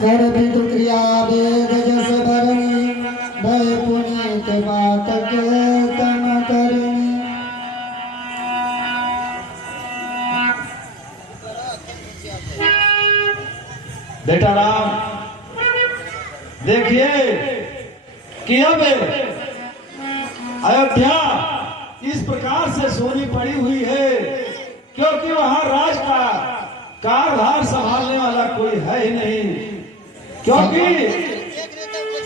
कर विदु क्रिया वेद जस बरनी भय पुनीत पातक तम करनी। बेटा राम देखिए कि अब अयोध्या इस प्रकार से सोनी पड़ी हुई है क्योंकि वहां राज का कारभार संभालने वाला कोई है ही नहीं, क्योंकि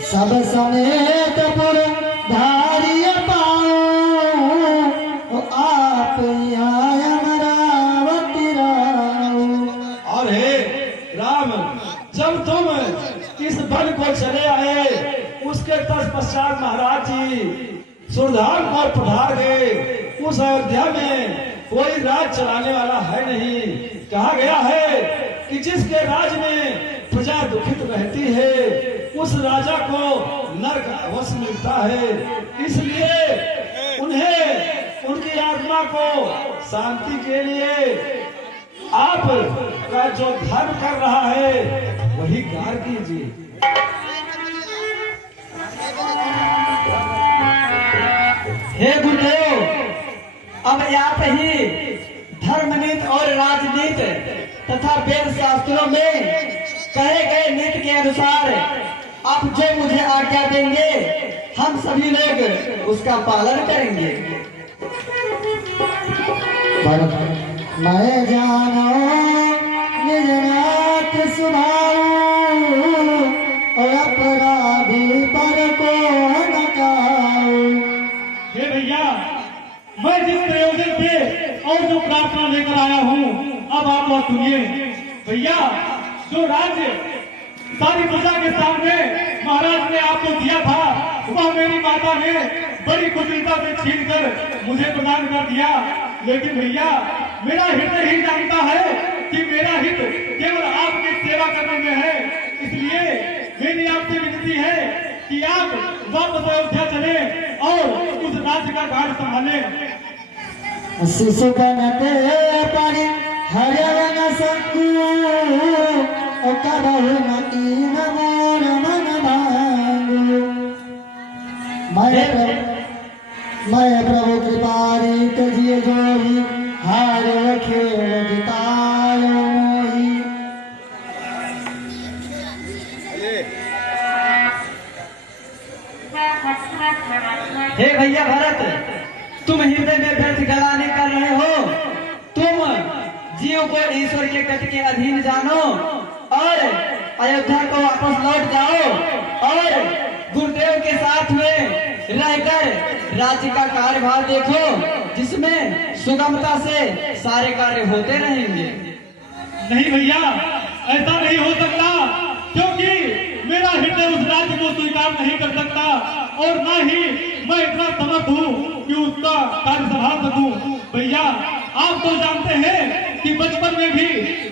सब समेत पुर धारिय पाओ आप अमरावती राओ। और हे राम, जब तुम इस वन को चले आए उसके तत्पश्चात महाराज जी सुरधार पर पधार गए। उस अयोध्या में कोई राज चलाने वाला है नहीं। कहा गया है कि जिसके राज में प्रजा दुखित रहती है उस राजा को नरक अवश्य मिलता है। इसलिए उन्हें उनकी आत्मा को शांति के लिए आप का जो धर्म कर रहा है वही कार्य कीजिए। हे गुरुदेव, अब आप ही धर्मनीति और राजनीति तथा वेद शास्त्रों में कहे गए नीति के अनुसार आप जो मुझे आज्ञा देंगे हम सभी लोग उसका पालन करेंगे। मैं जानो निज नाथ सुभाऊ और अपराधी पर को न कहूं। हे भैया, मैं जिस प्रयोजन पे और जो प्रार्थना लेकर आया हूँ अब आप बात सुनिए। भैया, जो राज्य सारी प्रजा के सामने महाराज ने आपको दिया था वह मेरी माता ने बड़ी कुशलता से छीन कर मुझे प्रदान कर दिया। लेकिन भैया, मेरा हृदय ही जानता है कि मेरा हित केवल आपकी सेवा करने में है। इसलिए मेरी आपसे विनती है कि आप वापस अयोध्या चले और उस राज्य का कार्य संभाले। शिशु बनते परि हरवन संगु करहु मती मोर मन भांगु। मैं प्रभु कृपारी तजिए जोही हार खेल जितायो मोही। हे भैया भरत, तुम हृदय में व्यर्थ गलाने कर रहे हो। तुम जीव को ईश्वर के कट के अधीन जानो और अयोध्या को वापस लौट जाओ और गुरुदेव के साथ में रहकर राज्य का कार्यभार देखो जिसमें सुगमता से सारे कार्य होते रहेंगे। नहीं भैया, ऐसा नहीं हो सकता क्योंकि मेरा हृदय उस राज्य को स्वीकार नहीं कर सकता और न ही मैं इतना समर्थ हूँ कि उसका कार्य संभाल सकूं। भैया, आप तो जानते हैं कि बचपन में भी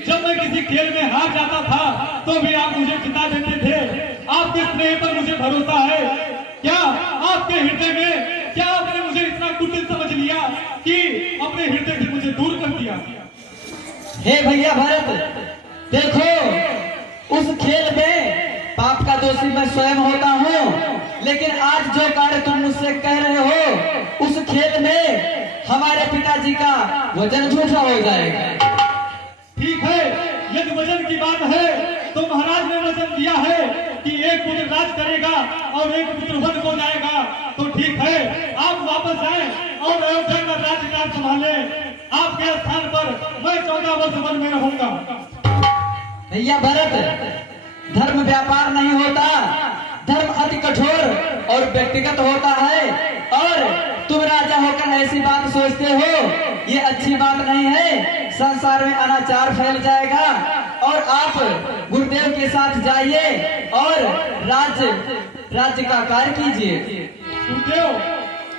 जब मैं किसी खेल में हार जाता था तो भी आप मुझे जिता देते थे। आपके स्नेह पर मुझे भरोसा है। क्या आपके हृदय में क्या आपने मुझे इतना कुटिल समझ लिया कि अपने हृदय से मुझे दूर कर दिया? हे भैया भरत, देखो उस खेल में पाप का दोषी मैं स्वयं होता हूँ, लेकिन आज जो कार्य तुम मुझसे कह रहे हो उस खेल में हमारे पिताजी का वजन झूठा हो जाएगा। ठीक है, यदि वजन की बात है तो महाराज ने वचन दिया है कि एक पुत्र राज करेगा और एक पुत्र वन को जाएगा। तो ठीक है, आप वापस जाएं और अयोध्या का राज्यकाल संभाले। आपके स्थान पर मैं 14 वर्ष वन में रहूंगा। भैया भरत, धर्म व्यापार नहीं होता, धर्म अति कठोर और व्यक्तिगत होता है और तुम राजा होकर ऐसी बात सोचते हो, ये अच्छी बात नहीं है। संसार में अनाचार फैल जाएगा और आप गुरुदेव के साथ जाइए और राज्य का कार्य कीजिए।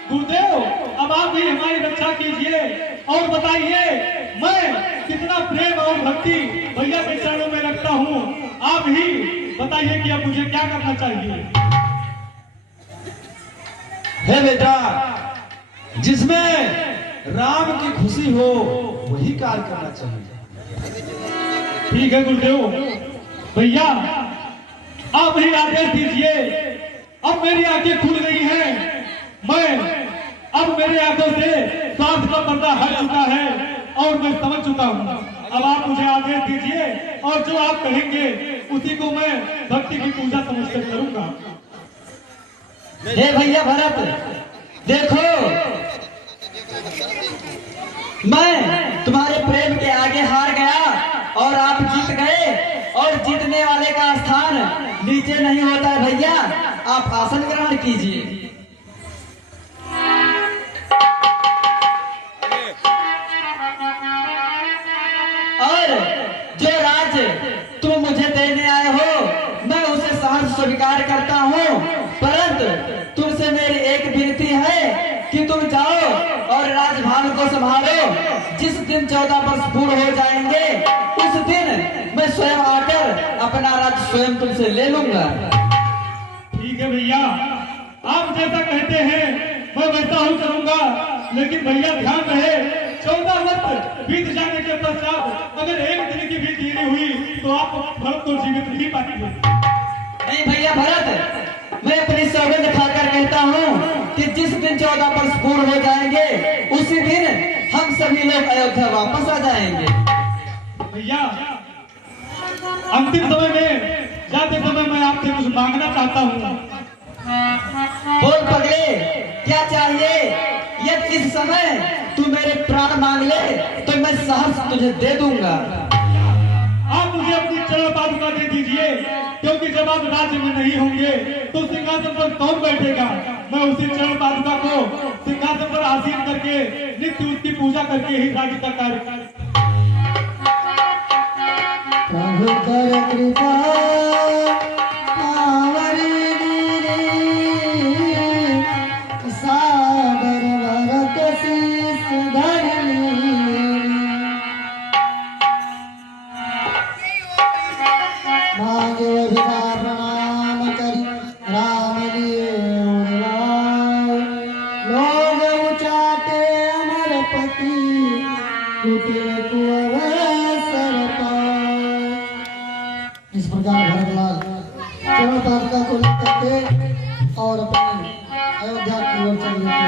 गुरुदेव, अब आप भी हमारी रक्षा कीजिए और बताइए मैं कितना प्रेम और भक्ति भैया के चरणों में रखता हूँ। आप ही बताइए कि अब मुझे क्या करना चाहिए। हे बेटा, जिसमें राम की खुशी हो वही कार्य करना चाहिए। ठीक है गुरुदेव। भैया, आप ही आदेश दीजिए। अब मेरी आंखें खुल गई हैं, अब मेरी आंखों से स्वार्थ का पर्दा हट चुका है और मैं समझ चुका हूँ। अब आप मुझे आदेश दीजिए और जो आप कहेंगे उसी को मैं भक्ति की पूजा समझकर करूंगा। हे भैया भरत, देखो मैं तुम्हारे प्रेम के आगे हार गया और आप जीत गए, और जीतने वाले का स्थान नीचे नहीं होता है भैया। आप आसन ग्रहण कीजिए। और जो राज्य तुम मुझे देने आए हो मैं उसे सहर्ष स्वीकार करता हूँ, परंतु तुमसे मेरी एक विनती है कि तुम जाओ और राजभाग को संभालो। जिस दिन 14 वर्ष पूर्ण हो जाएंगे उस दिन मैं स्वयं आकर अपना राज्य स्वयं तुमसे ले लूंगा। ठीक है भैया, आप जैसा कहते हैं मैं वैसा ही करूंगा, लेकिन भैया ध्यान रहे 14 वर्ष बीत जाने के पश्चात अगर एक दिन की भी देरी हुई तो आप भरत को जीवित नहीं पाएंगे। नहीं भैया भरत, मैं अपनी सौगंध खाकर कहता हूँ कि जिस दिन 14 वर्ष पूर्ण हो जाएंगे उसी दिन हम सभी लोग अयोध्या वापस आ जाएंगे। भैया अंतिम समय में जाते समय मैं आपसे कुछ मांगना चाहता हूँ। बोल पगले, क्या चाहिए? यदि इस समय तू मेरे प्राण मांग ले तो मैं सहर्ष तुझे दे दूंगा। आप मुझे अपनी चरण पादुका दे दीजिए, क्योंकि जब आप राज्य में नहीं होंगे तो सिंहासन पर कौन बैठेगा। मैं उसी चरण पादुका को सिंहासन पर आसीन करके नित्य उसकी पूजा करके ही राज्य का कार्य। प्रभु कर कृपा सादर भरत शीस धरनी। मांगे बिना प्रणाम करी राम लिए लोग उचाटे अमर पति कुटिल कुअवसर पाए। इस प्रकार भरतलाल चरण पादुका को लेकर के और अपने अयोध्या की ओर चल देते।